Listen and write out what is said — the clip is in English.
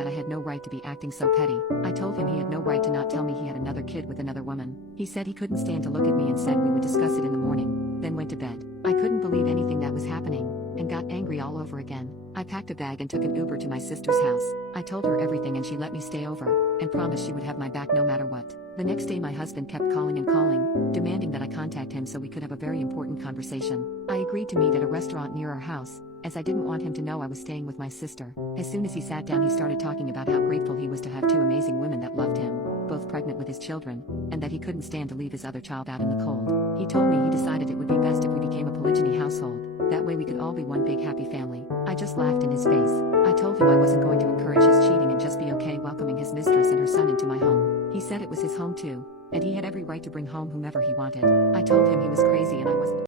that I had no right to be acting so petty. I told him he had no right to not tell me he had another kid with another woman. He said he couldn't stand to look at me and said we would discuss it in the morning, then went to bed. I couldn't believe anything that was happening, and got angry all over again. I packed a bag and took an Uber to my sister's house. I told her everything and she let me stay over, and promised she would have my back no matter what. The next day my husband kept calling and calling, demanding that I contact him so we could have a very important conversation. I agreed to meet at a restaurant near our house, as I didn't want him to know I was staying with my sister. As soon as he sat down he started talking about how grateful he was to have two amazing women that loved him, both pregnant with his children, and that he couldn't stand to leave his other child out in the cold. He told me he decided it would be best if we became a polygyny household, that way we could all be one big happy family. I just laughed in his face. I told him I wasn't going to encourage his cheating and just be okay welcoming his mistress and her son into my home. He said it was his home too, and he had every right to bring home whomever he wanted. I told him he was crazy and I wasn't.